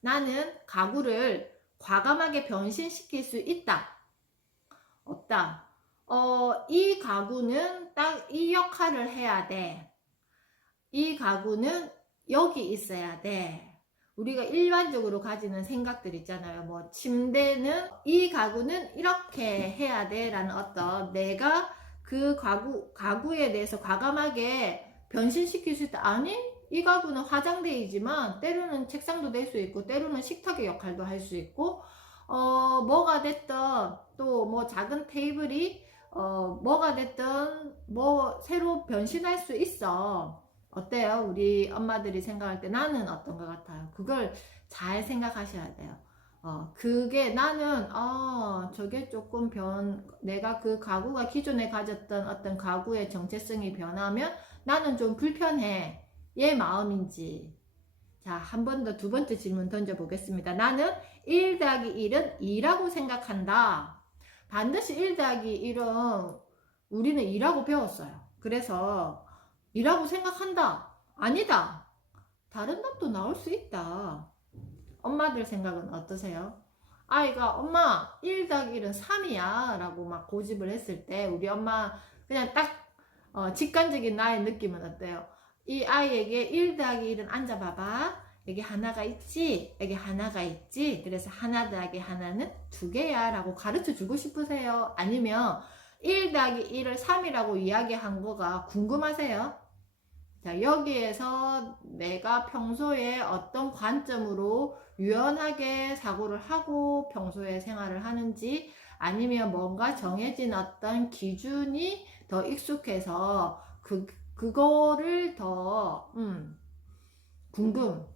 나는 가구를 과감하게 변신시킬 수 있다. 없다. 이 가구는 딱 이 역할을 해야 돼. 이 가구는 여기 있어야 돼. 우리가 일반적으로 가지는 생각들 있잖아요. 뭐 침대는 이 가구는 이렇게 해야 돼 라는 어떤 내가 그 가구에 대해서 과감하게 변신시킬 수 있다. 아니 이 가구는 화장대이지만 때로는 책상도 될 수 있고 때로는 식탁의 역할도 할 수 있고 뭐가 됐든 또 뭐 작은 테이블이 뭐가 됐든 뭐 새로 변신할 수 있어. 어때요? 우리 엄마들이 생각할 때 나는 어떤 것 같아요? 그걸 잘 생각하셔야 돼요. 그게 나는, 저게 조금 내가 그 가구가 기존에 가졌던 어떤 가구의 정체성이 변하면 나는 좀 불편해. 얘 마음인지. 자, 한 번 더 두 번째 질문 던져보겠습니다. 나는 1 더하기 1은 2라고 생각한다. 반드시 1 더하기 1은 우리는 2라고 배웠어요. 그래서 2라고 생각한다. 아니다. 다른 답도 나올 수 있다. 엄마들 생각은 어떠세요? 아이가 엄마 1 더하기 1은 3이야 라고 막 고집을 했을 때 우리 엄마 그냥 딱 직관적인 나의 느낌은 어때요? 이 아이에게 1 더하기 1은 앉아봐봐. 여기 하나가 있지? 여기 하나가 있지? 그래서 하나 더하기 하나는 2개야 라고 가르쳐 주고 싶으세요? 아니면 1 더하기 1을 3이라고 이야기한 거가 궁금하세요? 자, 여기에서 내가 평소에 어떤 관점으로 유연하게 사고를 하고 평소에 생활을 하는지 아니면 뭔가 정해진 어떤 기준이 더 익숙해서 그거를 더 궁금.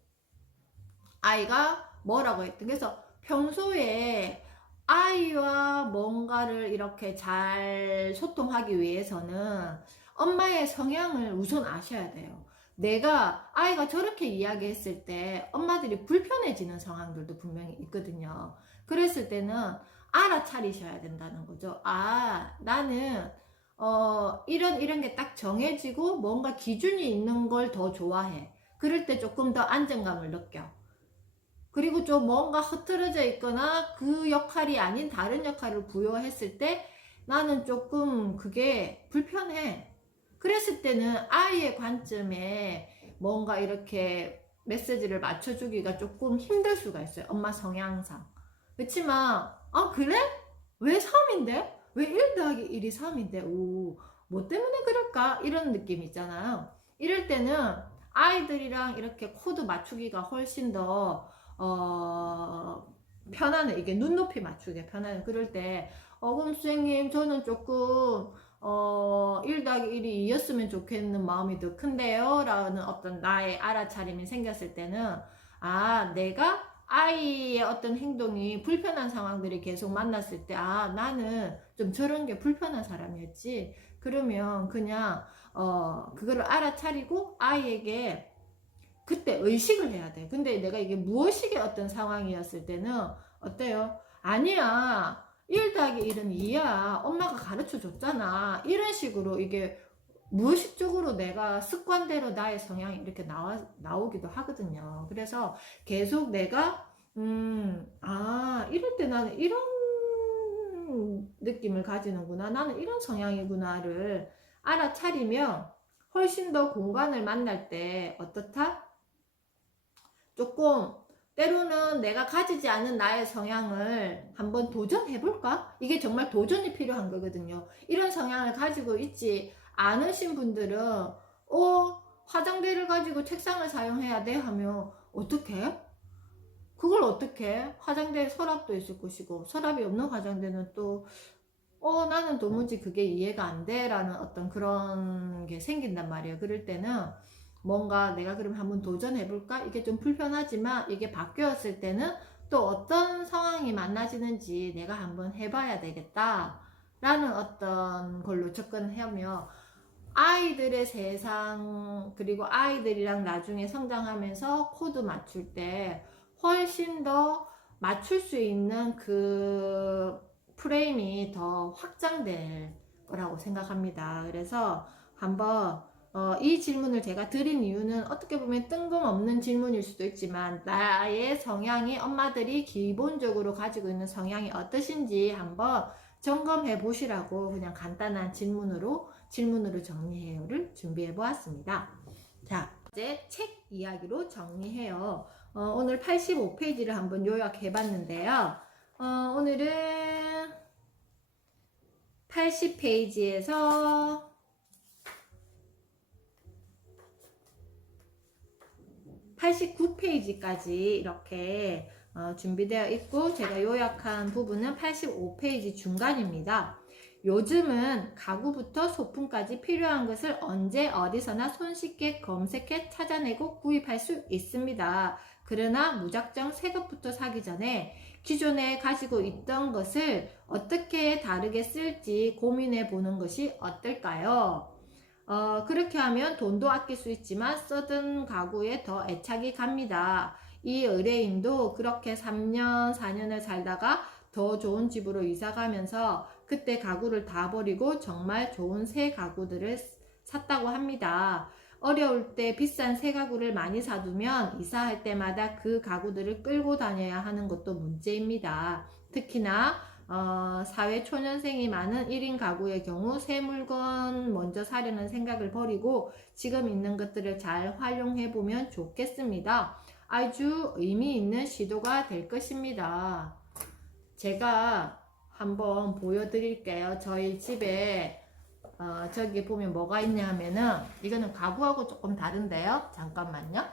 아이가 뭐라고 했든 그래서 평소에 아이와 뭔가를 이렇게 잘 소통하기 위해서는 엄마의 성향을 우선 아셔야 돼요. 내가 아이가 저렇게 이야기했을 때 엄마들이 불편해지는 상황들도 분명히 있거든요. 그랬을 때는 알아차리셔야 된다는 거죠. 나는 이런 게 딱 정해지고 뭔가 기준이 있는 걸 더 좋아해. 그럴 때 조금 더 안정감을 느껴. 그리고 좀 뭔가 흐트러져 있거나 그 역할이 아닌 다른 역할을 부여했을 때 나는 조금 그게 불편해. 그랬을 때는 아이의 관점에 뭔가 이렇게 메시지를 맞춰주기가 조금 힘들 수가 있어요. 엄마 성향상. 그렇지만, 그래? 왜 3인데? 왜 1 더하기 1이 3인데? 뭐 때문에 그럴까? 이런 느낌 있잖아요. 이럴 때는 아이들이랑 이렇게 코드 맞추기가 훨씬 더 편안해. 이게 눈높이 맞추기가 편안해. 그럴 때, 그럼 선생님, 저는 조금, 1 더하기 1이 2였으면 좋겠는 마음이 더 큰데요? 라는 어떤 나의 알아차림이 생겼을 때는, 내가 아이의 어떤 행동이 불편한 상황들이 계속 만났을 때, 나는 좀 저런 게 불편한 사람이었지. 그러면 그냥, 그거를 알아차리고 아이에게 그때 의식을 해야 돼. 근데 내가 이게 무의식의 어떤 상황이었을 때는 어때요? 아니야. 1 더하기 1은 2야. 엄마가 가르쳐 줬잖아. 이런 식으로 이게 무의식적으로 내가 습관대로 나의 성향이 이렇게 나오기도 하거든요. 그래서 계속 내가, 이럴 때 나는 이런 느낌을 가지는구나. 나는 이런 성향이구나를 알아차리면 훨씬 더 공간을 만날 때 어떻다? 조금 때로는 내가 가지지 않은 나의 성향을 한번 도전해볼까? 이게 정말 도전이 필요한 거거든요. 이런 성향을 가지고 있지 않으신 분들은 화장대를 가지고 책상을 사용해야 돼? 하면 어떻게? 그걸 어떻게? 화장대에 서랍도 있을 것이고 서랍이 없는 화장대는 또 나는 도무지 그게 이해가 안 돼 라는 어떤 그런 게 생긴단 말이에요. 그럴 때는 뭔가 내가 그럼 한번 도전해볼까? 이게 좀 불편하지만 이게 바뀌었을 때는 또 어떤 상황이 만나지는지 내가 한번 해봐야 되겠다 라는 어떤 걸로 접근하며 아이들의 세상 그리고 아이들이랑 나중에 성장하면서 코드 맞출 때 훨씬 더 맞출 수 있는 그 프레임이 더 확장될 거라고 생각합니다. 그래서 한번 이 질문을 제가 드린 이유는 어떻게 보면 뜬금없는 질문일 수도 있지만 나의 성향이 엄마들이 기본적으로 가지고 있는 성향이 어떠신지 한번 점검해 보시라고 그냥 간단한 질문으로 정리해요를 준비해 보았습니다. 자, 이제 책 이야기로 정리해요. 오늘 85페이지를 한번 요약해 봤는데요. 오늘은 80페이지에서 89페이지까지 이렇게 준비되어 있고 제가 요약한 부분은 85페이지 중간입니다. 요즘은 가구부터 소품까지 필요한 것을 언제 어디서나 손쉽게 검색해 찾아내고 구입할 수 있습니다. 그러나 무작정 새 것부터 사기 전에 기존에 가지고 있던 것을 어떻게 다르게 쓸지 고민해 보는 것이 어떨까요? 그렇게 하면 돈도 아낄 수 있지만 쓰던 가구에 더 애착이 갑니다. 이 의뢰인도 그렇게 3년, 4년을 살다가 더 좋은 집으로 이사 가면서 그때 가구를 다 버리고 정말 좋은 새 가구들을 샀다고 합니다. 어려울 때 비싼 새 가구를 많이 사두면 이사할 때마다 그 가구들을 끌고 다녀야 하는 것도 문제입니다. 특히나 사회 초년생이 많은 1인 가구의 경우 새 물건 먼저 사려는 생각을 버리고 지금 있는 것들을 잘 활용해 보면 좋겠습니다. 아주 의미 있는 시도가 될 것입니다. 제가 한번 보여드릴게요. 저희 집에 저기 보면 뭐가 있냐 하면은 이거는 가구하고 조금 다른데요. 잠깐만요.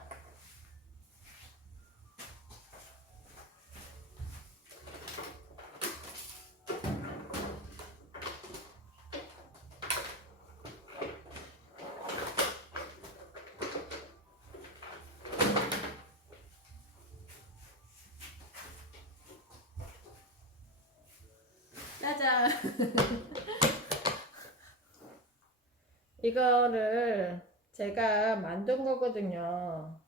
짜잔. 이거를 제가 만든 거거든요.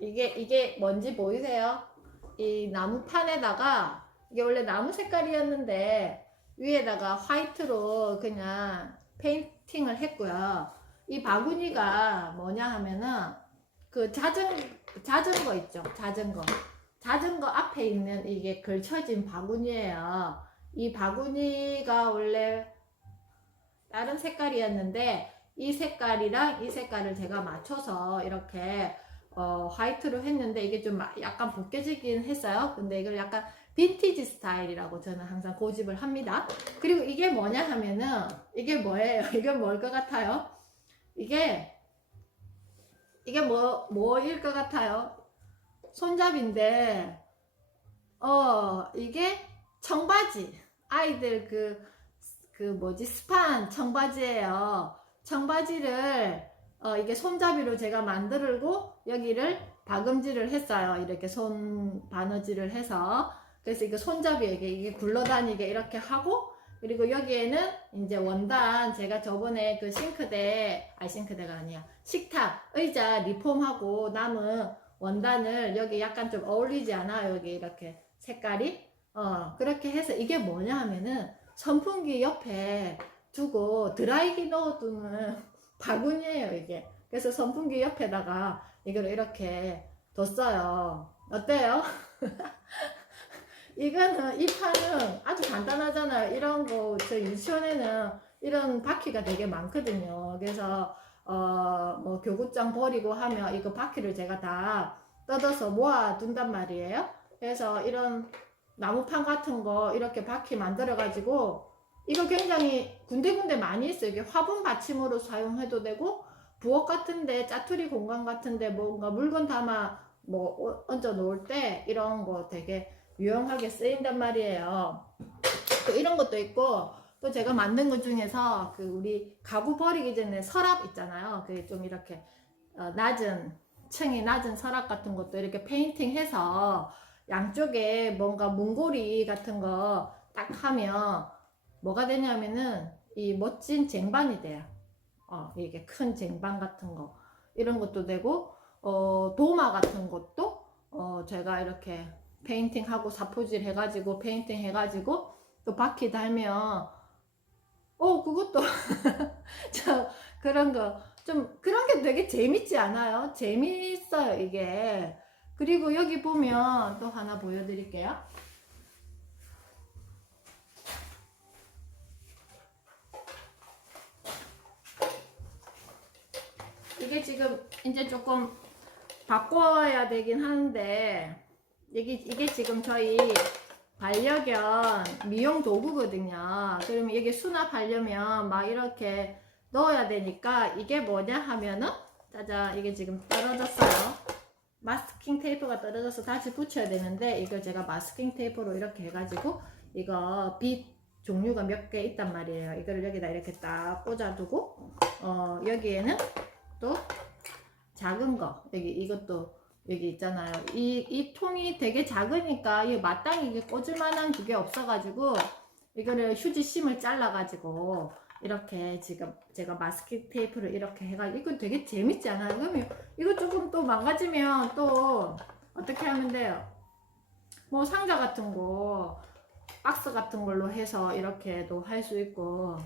이게 뭔지 보이세요? 이 나무판에다가 이게 원래 나무 색깔이었는데 위에다가 화이트로 그냥 페인팅을 했고요. 이 바구니가 뭐냐 하면은 그 잦은 거 있죠. 잦은 거 앞에 있는 이게 걸쳐진 바구니예요. 이 바구니가 원래 다른 색깔이었는데 이 색깔이랑 이 색깔을 제가 맞춰서 이렇게 화이트로 했는데 이게 좀 약간 벗겨지긴 했어요. 근데 이걸 약간 빈티지 스타일이라고 저는 항상 고집을 합니다. 그리고 이게 뭐냐 하면은 이게 뭐예요? 이건 뭘 것 같아요? 이게 뭐일 것 같아요? 손잡이인데 이게 청바지, 아이들 그 뭐지 스판 청바지예요. 청바지를 이게 손잡이로 제가 만들고 여기를 박음질을 했어요. 이렇게 손 바느질을 해서. 그래서 이거 손잡이에 이게 굴러다니게 이렇게 하고, 그리고 여기에는 이제 원단, 제가 저번에 그 싱크대가 아니야, 식탁 의자 리폼하고 남은 원단을 여기 약간 좀 어울리지 않아? 여기 이렇게 색깔이 그렇게 해서 이게 뭐냐 하면은 선풍기 옆에 두고 드라이기 넣어두는 바구니예요 이게. 그래서 선풍기 옆에다가 이걸 이렇게 뒀어요. 어때요? 이거는 이 판은 아주 간단하잖아요. 이런 거 저 유치원에는 이런 바퀴가 되게 많거든요. 그래서 뭐 교구장 버리고 하면 이거 바퀴를 제가 다 뜯어서 모아 둔단 말이에요. 그래서 이런 나무판 같은 거 이렇게 바퀴 만들어 가지고 이거 굉장히 군데군데 많이 있어요. 이게 화분 받침으로 사용해도 되고 부엌 같은데 짜투리 공간 같은데 뭔가 물건 담아 뭐 얹어 놓을 때 이런 거 되게 유용하게 쓰인단 말이에요. 또 이런 것도 있고 또 제가 만든 것 중에서 그 우리 가구 버리기 전에 서랍 있잖아요. 그 좀 이렇게 층이 낮은 서랍 같은 것도 이렇게 페인팅해서 양쪽에 뭔가 문고리 같은 거 딱 하면 뭐가 되냐면은 이 멋진 쟁반이 돼요. 이게 큰 쟁반 같은 거 이런 것도 되고 도마 같은 것도 제가 이렇게 페인팅하고 사포질 해가지고 페인팅 해가지고 또 바퀴 달면 그것도 그런 거 좀 그런 게 되게 재밌지 않아요? 재밌어요 이게. 그리고 여기 보면 또 하나 보여드릴게요. 이게 지금 이제 조금 바꿔야 되긴 하는데 이게 지금 저희 반려견 미용 도구거든요. 그러면 이게 수납하려면 막 이렇게 넣어야 되니까 이게 뭐냐 하면은 짜잔, 이게 지금 떨어졌어요. 마스킹 테이프가 떨어져서 다시 붙여야 되는데 이걸 제가 마스킹 테이프로 이렇게 해가지고 이거 빛 종류가 몇 개 있단 말이에요. 이거를 여기다 이렇게 딱 꽂아두고 여기에는 또 작은 거 이것도 여기 있잖아요. 이 통이 되게 작으니까 이 마땅히 이게 꽂을 만한 그게 없어가지고 이거를 휴지심을 잘라가지고 이렇게 지금 제가 마스킹 테이프를 이렇게 해가지고 이거 되게 재밌지 않아요? 그러면 이거 조금 또 망가지면 또 어떻게 하면 돼요? 뭐 상자 같은 거, 박스 같은 걸로 해서 이렇게도 할 수 있고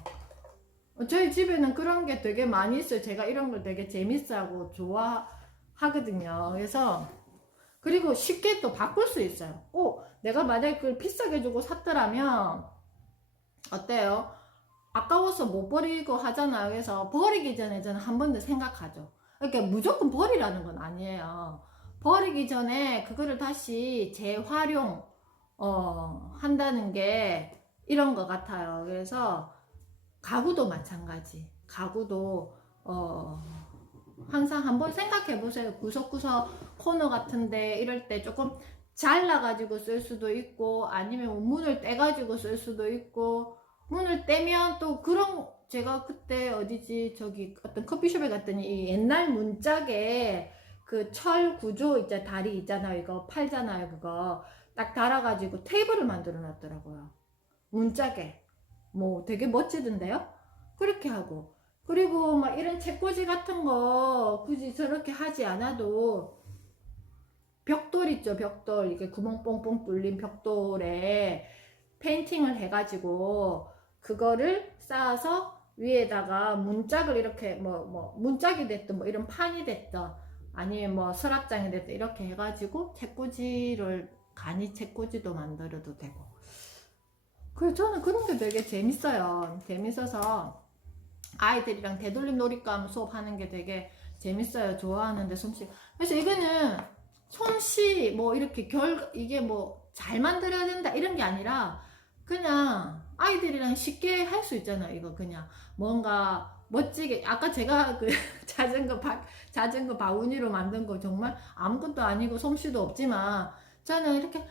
저희 집에는 그런 게 되게 많이 있어요. 제가 이런 걸 되게 재밌어하고 좋아하거든요. 그래서 그리고 쉽게 또 바꿀 수 있어요. 내가 만약에 그걸 비싸게 주고 샀더라면 어때요? 아까워서 못 버리고 하잖아요. 그래서 버리기 전에 저는 한 번 더 생각하죠. 그러니까 무조건 버리라는 건 아니에요. 버리기 전에 그거를 다시 재활용 한다는 게 이런 것 같아요. 그래서 가구도 마찬가지. 가구도 항상 한번 생각해 보세요. 구석구석 코너 같은데 이럴 때 조금 잘라가지고 쓸 수도 있고 아니면 문을 떼가지고 쓸 수도 있고 문을 떼면 또 그런 제가 그때 어디지 저기 어떤 커피숍에 갔더니 이 옛날 문짝에 그 철 구조 있잖아 다리 있잖아요. 이거 팔잖아요. 그거 딱 달아가지고 테이블을 만들어 놨더라고요. 문짝에. 뭐 되게 멋지던데요? 그렇게 하고 그리고 막 이런 책꽂이 같은 거 굳이 저렇게 하지 않아도 벽돌 있죠. 벽돌 이게 구멍 뽕뽕 뚫린 벽돌에 페인팅을 해가지고 그거를 쌓아서 위에다가 문짝을 이렇게 뭐 문짝이 됐든 뭐 이런 판이 됐든 아니면 뭐 서랍장이 됐든 이렇게 해가지고 책꽂이를 간이 책꽂이도 만들어도 되고 그래서 저는 그런 게 되게 재밌어요. 재밌어서 아이들이랑 되돌림 놀이감 수업하는 게 되게 재밌어요. 좋아하는데 솜씨. 그래서 이거는 솜씨 뭐 이렇게 이게 뭐 잘 만들어야 된다 이런 게 아니라 그냥 아이들이랑 쉽게 할 수 있잖아요. 이거 그냥 뭔가 멋지게 아까 제가 그 자전거 바구니로 만든 거 정말 아무것도 아니고 솜씨도 없지만 저는 이렇게 다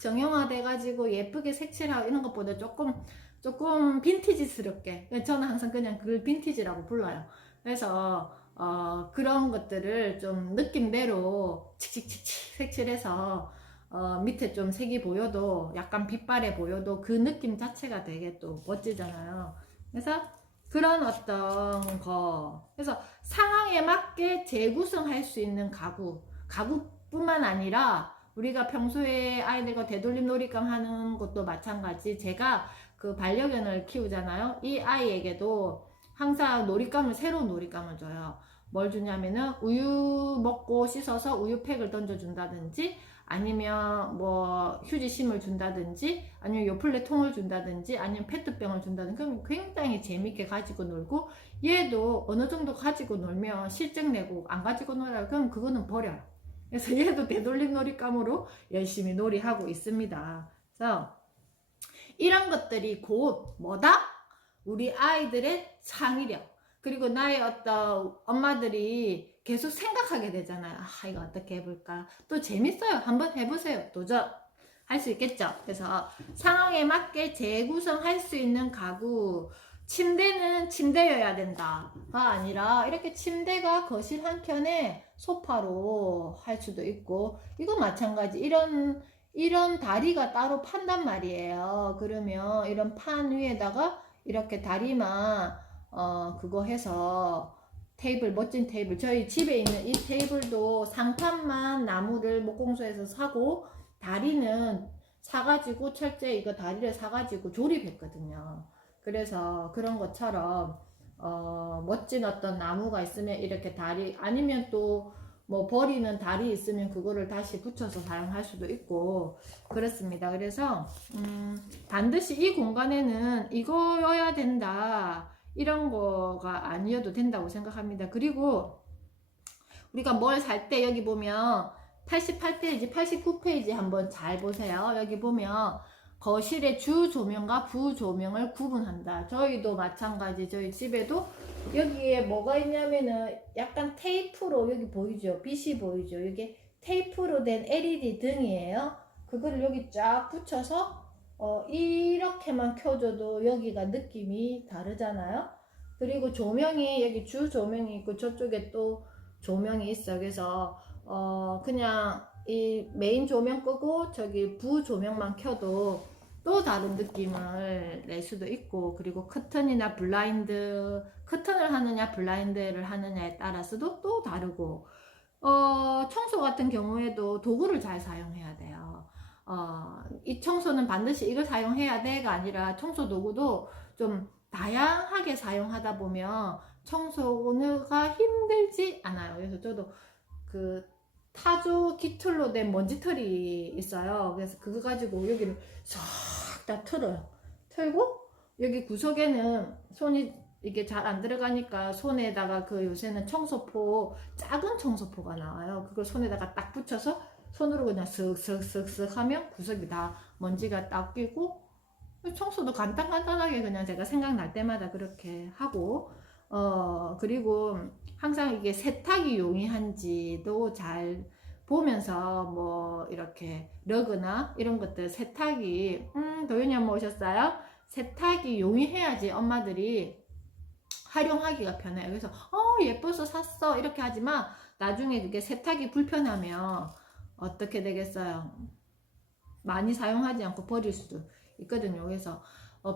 정형화돼 가지고 예쁘게 색칠하고 이런 것보다 조금 빈티지스럽게 저는 항상 그냥 그걸 빈티지라고 불러요. 그래서 그런 것들을 좀 느낌대로 칙칙칙칙 색칠해서 밑에 좀 색이 보여도 약간 빛바래 보여도 그 느낌 자체가 되게 또 멋지잖아요. 그래서 그런 어떤 거 그래서 상황에 맞게 재구성할 수 있는 가구뿐만 아니라 우리가 평소에 아이들과 되돌림 놀이감 하는 것도 마찬가지 제가 그 반려견을 키우잖아요. 이 아이에게도 항상 새로운 놀이감을 줘요. 뭘 주냐면은 우유 먹고 씻어서 우유팩을 던져준다든지 아니면 뭐 휴지심을 준다든지 아니면 요플레 통을 준다든지 아니면 페트병을 준다든지 그럼 굉장히 재밌게 가지고 놀고 얘도 어느 정도 가지고 놀면 실증 내고 안 가지고 놀아요. 그럼 그거는 버려요. 그래서 얘도 되돌림 놀이감으로 열심히 놀이하고 있습니다. 그래서 이런 것들이 곧 뭐다? 우리 아이들의 창의력 그리고 나의 어떤 엄마들이 계속 생각하게 되잖아요. 이거 어떻게 해볼까? 또 재밌어요. 한번 해보세요. 도전 할 수 있겠죠? 그래서 상황에 맞게 재구성할 수 있는 가구 침대는 침대여야 된다가 아니라 이렇게 침대가 거실 한켠에 소파로 할 수도 있고 이거 마찬가지 이런 다리가 따로 판단 말이에요. 그러면 이런 판 위에다가 이렇게 다리만 그거 해서 멋진 테이블 저희 집에 있는 이 테이블도 상판만 나무를 목공소에서 사고 다리는 사가지고 철제 이거 다리를 사가지고 조립했거든요. 그래서 그런 것처럼 멋진 어떤 나무가 있으면 이렇게 다리, 아니면 또 뭐 버리는 다리 있으면 그거를 다시 붙여서 사용할 수도 있고 그렇습니다. 그래서 반드시 이 공간에는 이거여야 된다 이런 거가 아니어도 된다고 생각합니다. 그리고 우리가 뭘 살 때 여기 보면 88페이지, 89페이지 한번 잘 보세요. 여기 보면 거실의 주 조명과 부 조명을 구분한다. 저희도 마찬가지, 저희 집에도 여기에 뭐가 있냐면은 약간 테이프로, 여기 보이죠? 빛이 보이죠? 이게 테이프로 된 LED 등이에요. 그거를 여기 쫙 붙여서 이렇게만 켜줘도 여기가 느낌이 다르잖아요. 그리고 조명이 여기 주 조명이 있고 저쪽에 또 조명이 있어. 그래서 그냥 이 메인 조명 끄고 저기 부 조명만 켜도 또 다른 느낌을 낼 수도 있고, 그리고 커튼이나 블라인드, 커튼을 하느냐 블라인드를 하느냐에 따라서도 또 다르고, 청소 같은 경우에도 도구를 잘 사용해야 돼요. 이 청소는 반드시 이걸 사용해야 돼가 아니라 청소 도구도 좀 다양하게 사용하다 보면 청소가 힘들지 않아요. 그래서 저도 그 타조 깃털로 된 먼지털이 있어요. 그래서 그거 가지고 여기를 싹 다 틀어요. 틀고 여기 구석에는 손이 이게 잘 안 들어가니까 손에다가 그 요새는 청소포, 작은 청소포가 나와요. 그걸 손에다가 딱 붙여서 손으로 그냥 슥슥슥슥 하면 구석이 다 먼지가 딱 끼고, 청소도 간단하게 그냥 제가 생각날 때마다 그렇게 하고, 그리고 항상 이게 세탁이 용이한지도 잘 보면서 뭐 이렇게 러그나 이런 것들 세탁이 도윤이 엄마 오셨어요? 세탁이 용이해야지 엄마들이 활용하기가 편해요. 그래서 예뻐서 샀어 이렇게 하지만 나중에 그게 세탁이 불편하면 어떻게 되겠어요? 많이 사용하지 않고 버릴 수도 있거든요. 그래서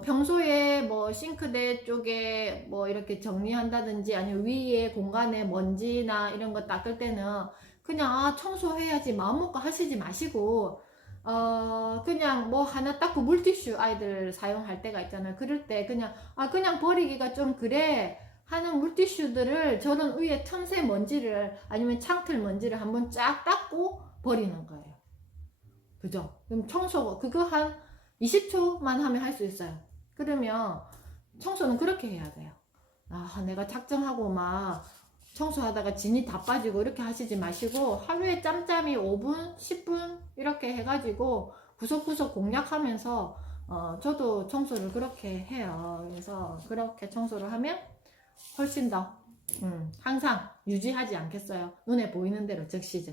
평소에 뭐 싱크대 쪽에 뭐 이렇게 정리한다든지 아니면 위에 공간에 먼지나 이런 거 닦을 때는 그냥 청소해야지 마음먹고 하시지 마시고 그냥 뭐 하나 닦고 물티슈 아이들 사용할 때가 있잖아요. 그럴 때 그냥 그냥 버리기가 좀 그래 하는 물티슈들을 저는 위에 틈새 먼지를 아니면 창틀 먼지를 한번 쫙 닦고 버리는 거예요. 그죠? 그럼 청소 그거 한 20초만 하면 할 수 있어요. 그러면 청소는 그렇게 해야 돼요. 내가 작정하고 막 청소하다가 진이 다 빠지고 이렇게 하시지 마시고 하루에 짬짬이 5분, 10분 이렇게 해가지고 구석구석 공략하면서 저도 청소를 그렇게 해요. 그래서 그렇게 청소를 하면 훨씬 더 항상 유지하지 않겠어요. 눈에 보이는 대로 즉시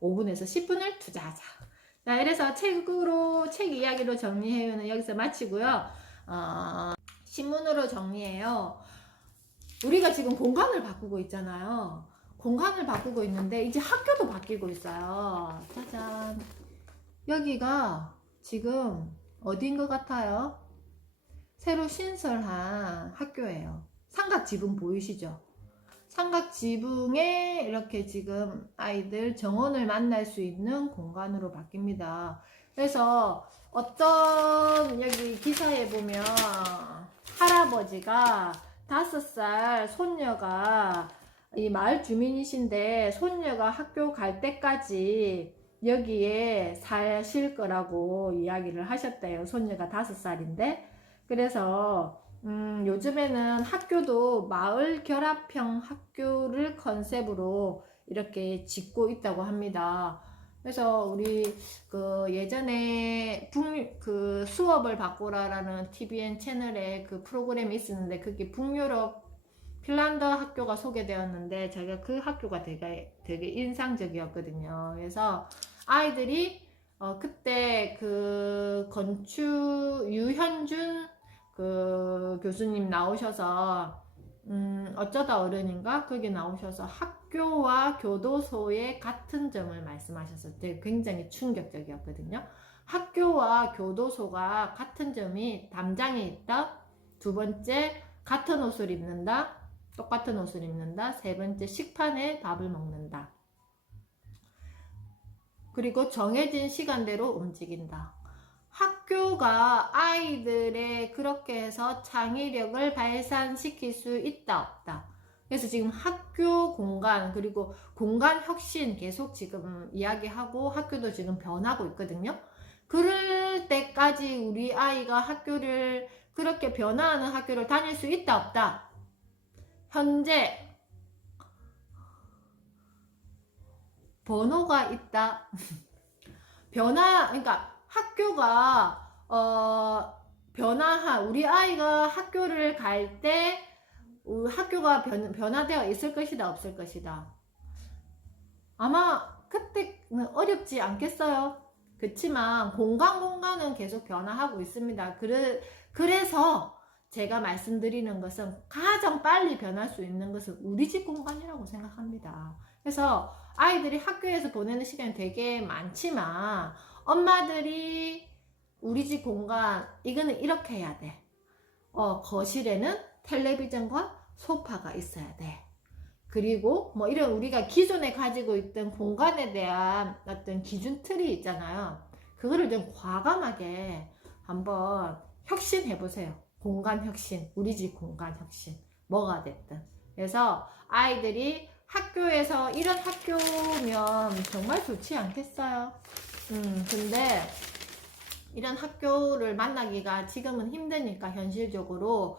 5분에서 10분을 투자하자. 자, 이래서 책 이야기로 정리해요는 여기서 마치고요. 신문으로 정리해요. 우리가 지금 공간을 바꾸고 있잖아요. 공간을 바꾸고 있는데 이제 학교도 바뀌고 있어요. 짜잔. 여기가 지금 어디인 것 같아요? 새로 신설한 학교예요. 삼각 지붕 보이시죠? 삼각 지붕에 이렇게 지금 아이들 정원을 만날 수 있는 공간으로 바뀝니다. 그래서 어떤 여기 기사에 보면 할아버지가 5살 손녀가 이 마을 주민이신데 손녀가 학교 갈 때까지 여기에 사실 거라고 이야기를 하셨대요. 손녀가 5살인데. 그래서 요즘에는 학교도 마을 결합형 학교를 컨셉으로 이렇게 짓고 있다고 합니다. 그래서 우리 그 예전에 그 수업을 바꾸라라는 TVN 채널에 그 프로그램이 있었는데 그게 북유럽 핀란드 학교가 소개되었는데 제가 그 학교가 되게 인상적이었거든요. 그래서 아이들이 그때 그 건축 유현준 그 교수님 나오셔서 어쩌다 어른인가 거기 나오셔서 학교와 교도소의 같은 점을 말씀하셨을 때 굉장히 충격적이었거든요. 학교와 교도소가 같은 점이 담장에 있다. 두 번째 같은 옷을 입는다. 똑같은 옷을 입는다. 세 번째 식판에 밥을 먹는다. 그리고 정해진 시간대로 움직인다. 학교 학교가 아이들의 그렇게 해서 창의력을 발산시킬 수 있다, 없다. 그래서 지금 학교 공간, 그리고 공간 혁신 계속 지금 이야기하고 학교도 지금 변하고 있거든요. 그럴 때까지 우리 아이가 학교를, 그렇게 변화하는 학교를 다닐 수 있다, 없다. 현재 번호가 있다. 그러니까 학교가 변화한, 우리 아이가 학교를 갈 때 학교가 변화되어 있을 것이다, 없을 것이다. 아마 그때는 어렵지 않겠어요? 그렇지만 공간은 계속 변화하고 있습니다. 그래서 제가 말씀드리는 것은 가장 빨리 변할 수 있는 것은 우리 집 공간이라고 생각합니다. 그래서 아이들이 학교에서 보내는 시간이 되게 많지만 엄마들이 우리 집 공간 이거는 이렇게 해야 돼. 거실에는 텔레비전과 소파가 있어야 돼. 그리고 뭐 이런 우리가 기존에 가지고 있던 공간에 대한 어떤 기준 틀이 있잖아요. 그거를 좀 과감하게 한번 혁신해 보세요. 공간 혁신, 우리 집 공간 혁신, 뭐가 됐든. 그래서 아이들이 학교에서 이런 학교면 정말 좋지 않겠어요? 근데 이런 학교를 만나기가 지금은 힘드니까 현실적으로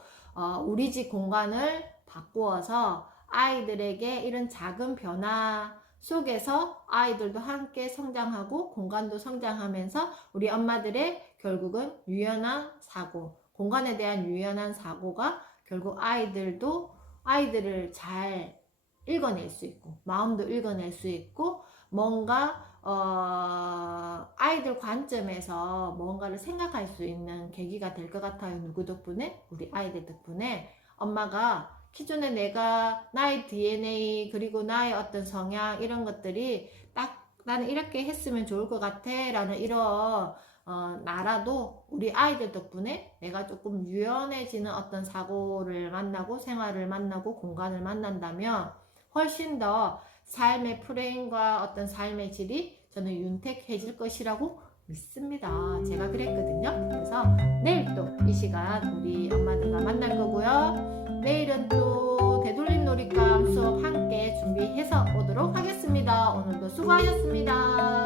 우리 집 공간을 바꾸어서 아이들에게 이런 작은 변화 속에서 아이들도 함께 성장하고 공간도 성장하면서 우리 엄마들의 결국은 유연한 사고, 공간에 대한 유연한 사고가 결국 아이들을 잘 읽어낼 수 있고 마음도 읽어낼 수 있고 뭔가 아이들 관점에서 뭔가를 생각할 수 있는 계기가 될 것 같아요. 누구 덕분에? 우리 아이들 덕분에. 엄마가 기존에 내가 나의 DNA 그리고 나의 어떤 성향 이런 것들이 딱 나는 이렇게 했으면 좋을 것 같아 라는 이런 나라도 우리 아이들 덕분에 내가 조금 유연해지는 어떤 사고를 만나고 생활을 만나고 공간을 만난다면 훨씬 더 삶의 프레임과 어떤 삶의 질이 저는 윤택해질 것이라고 믿습니다. 제가 그랬거든요. 그래서 내일 또 이 시간 우리 엄마들과 만날 거고요. 내일은 또 되돌림 놀잇감 수업 함께 준비해서 오도록 하겠습니다. 오늘도 수고하셨습니다.